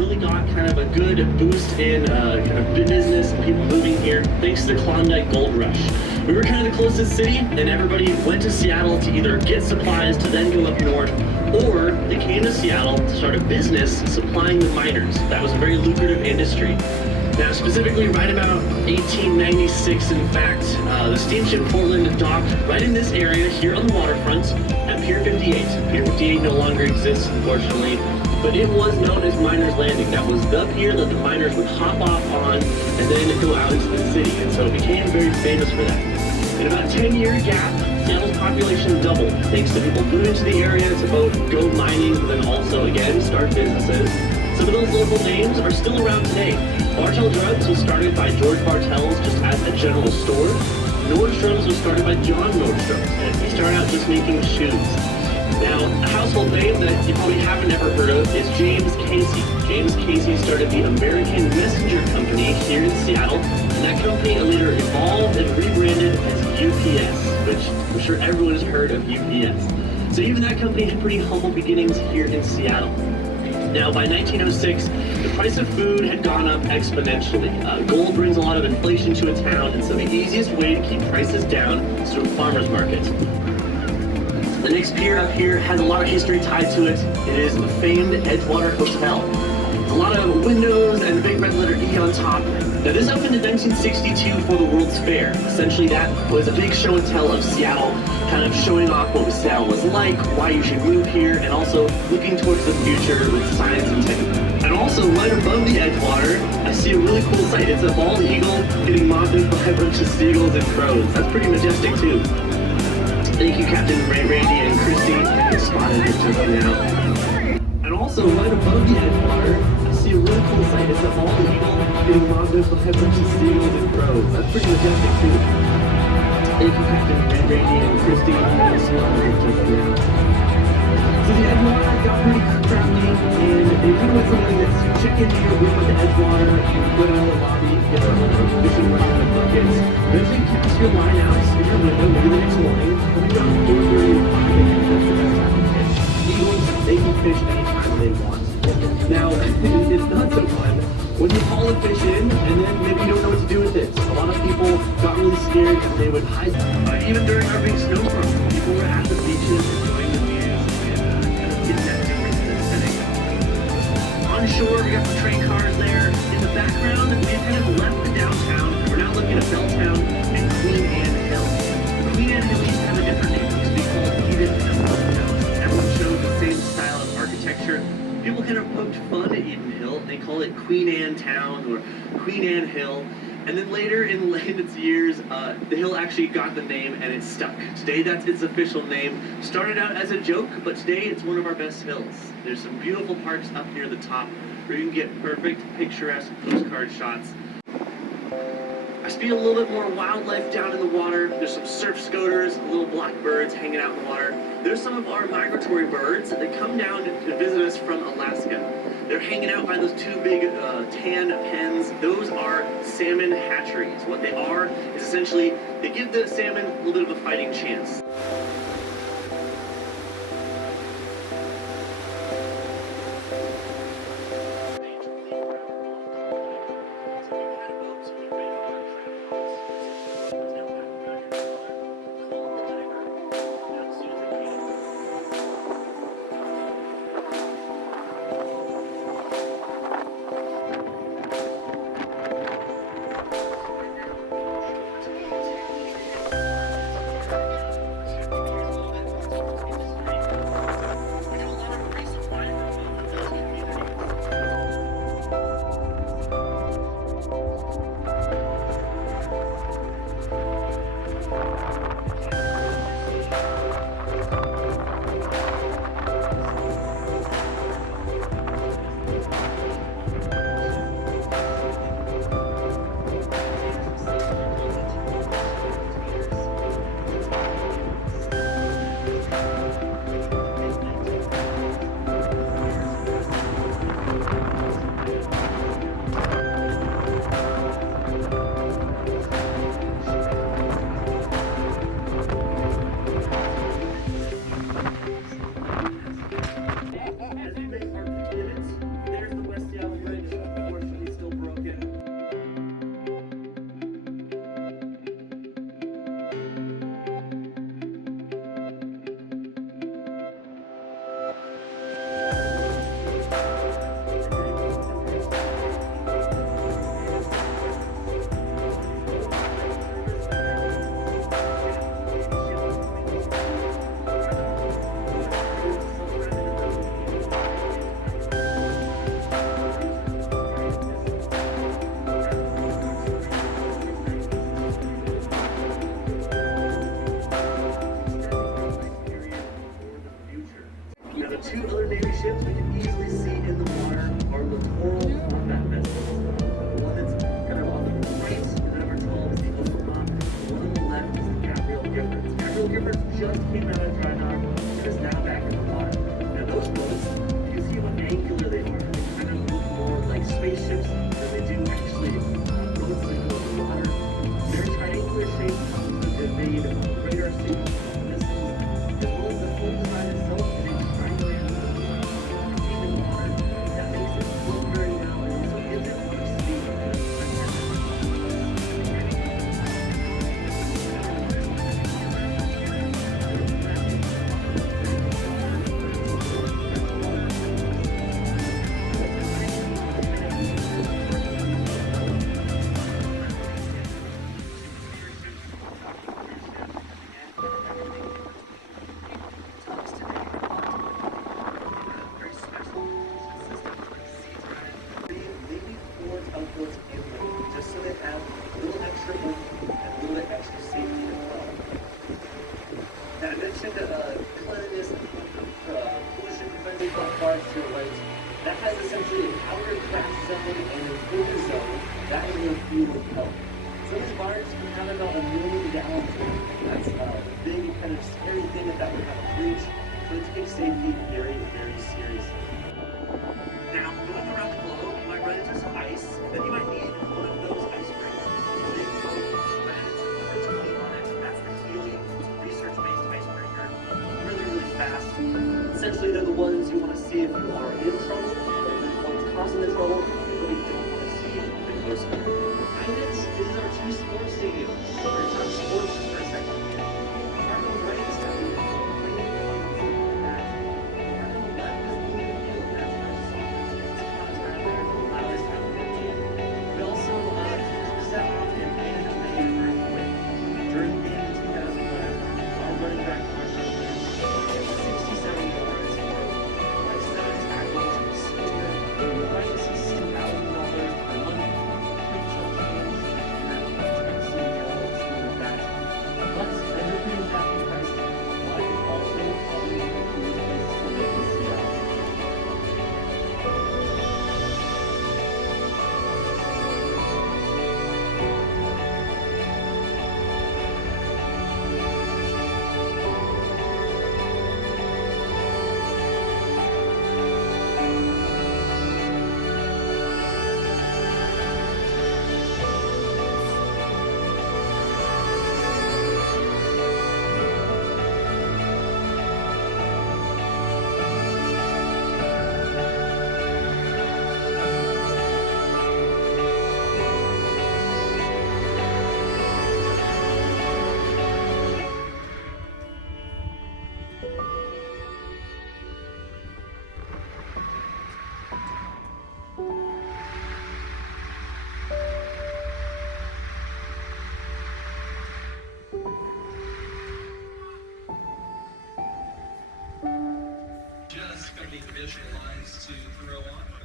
really got kind of a good boost in kind of business and people moving here thanks to the Klondike Gold Rush. We were kind of the closest city, and everybody went to Seattle to either get supplies to then go up north, or they came to Seattle to start a business supplying the miners. That was a very lucrative industry. Now, specifically right about 1896, in fact, the steamship Portland docked right in this area here on the waterfront at Pier 58. Pier 58 no longer exists, unfortunately, but it was known as Miners Landing. That was the pier that the miners would hop off on and then go out into the city, and so it became very famous for that. In about a 10-year gap, Seattle's population doubled, thanks to people moving to the area to both go mining, but then also, again, start businesses. Some of those local names are still around today. Bartell Drugs was started by George Bartell's just as a general store. Nordstrom's was started by John Nordstrom's, and he started out just making shoes. Now, a household name that you probably haven't ever heard of is James Casey. James Casey started the American Messenger Company here in Seattle, and that company later evolved and rebranded as UPS, which I'm sure everyone has heard of UPS. So even that company had pretty humble beginnings here in Seattle. Now, by 1906, the price of food had gone up exponentially. Gold brings a lot of inflation to a town, and so the easiest way to keep prices down is through a farmer's market. The next pier up here has a lot of history tied to it. It is the famed Edgewater Hotel. A lot of windows and a big red letter E on top. Now, this opened in 1962 for the World's Fair. Essentially, that was a big show and tell of Seattle, kind of showing off what Seattle was like, why you should move here, and also looking towards the future with science and technology. And also, right above the Edgewater, I see a really cool sight. It's a bald eagle getting mobbed by a bunch of seagulls and crows. That's pretty majestic, too. Thank you, Captain Randy and Christy. I spotted it just now. And also, right above the Edgewater, I see a really cool sight. It's a bald eagle getting mobbed by a bunch of seagulls and crows. That's pretty majestic, too. Thank you, Captain Randy and Christy. I spotted it just now. So the Edgewater got pretty crafty, and they kind of went something like this. You check into your room at the Edgewater, you go down to the lobby, get a fishing rod and buckets. Eventually cast your line out in your window, maybe the next morning. When you got 4:30 or 5 a.m., that's the best time to fish. Eagles, they can fish anytime they want. Now, it's not so fun when you haul a fish in, and then maybe you don't know what to do with it. A lot of people got really scared and they would hide. Even during our big snowstorm, people were at the beaches enjoying the views and kind of getting that different aesthetic. On shore, we got some train cars there. In the background, we kind of left the downtown. We're now looking at Belltown and Queen Anne Hill. Queen Anne Hill used to have a different name. It used to be called Edith Hill. Everyone showed the same style of architecture. People kind of poked fun at Eden Hill. They call it Queen Anne Town or Queen Anne Hill. And then later in its years, the hill actually got the name and it stuck. Today, that's its official name. Started out as a joke, but today it's one of our best hills. There's some beautiful parks up near the top where you can get perfect, picturesque postcard shots. I speed a little bit more wildlife down in the water. There's some surf scoters, little blackbirds hanging out in the water. There's some of our migratory birds that come down to visit us from Alaska. They're hanging out by those two big tan pens. Those are salmon hatcheries. What they are is essentially, they give the salmon a little bit of a fighting chance. two other Navy ships we can easily see in the water are littoral combat vessels. The one that's kind of on the right, the number 12 is the Omaha. The one on the left is the Gabriel Giffords. Gabriel Giffords just came out of dry dock and is now back in the water. Now those boats, you can see how angular they are. They kind of look more like spaceships than they do actually boats that go in the water. They're triangular shaped that made radar signals and missiles, as well as the full design itself is a triangular in the water. That makes it float very well and also gives it much speed. Just so they have a little extra oomph and a little bit extra safety as well. Now I mentioned cleanliness and pollution prevention parts to your right. That has essentially an outer craft zone and an inner zone. That is where fuel will help. So these barns can have about 1 million gallons in it. That's the big kind of scary thing that would have a breach. So they take safety very, very seriously. Now, going around the globe, you might run into some ice, then you might need one of those icebreakers. Big boat, spreads, number 20 on it. That's the helium research-based icebreaker. Really, really fast. Essentially, they're the ones you want to see if you are in trouble, or if one's causing the trouble, but you don't want to see the coast guard. Behind it is our two sports stadiums. We're going to talk sports just for a second here. Our on the right is going to be running back to our show 67 yards by 7 tackles, speed, $66,000 per month, free church games, and that's that. But as you're paying that price, why is also probably one of the coolest places to live in Seattle. Just got the additional lines to throw on.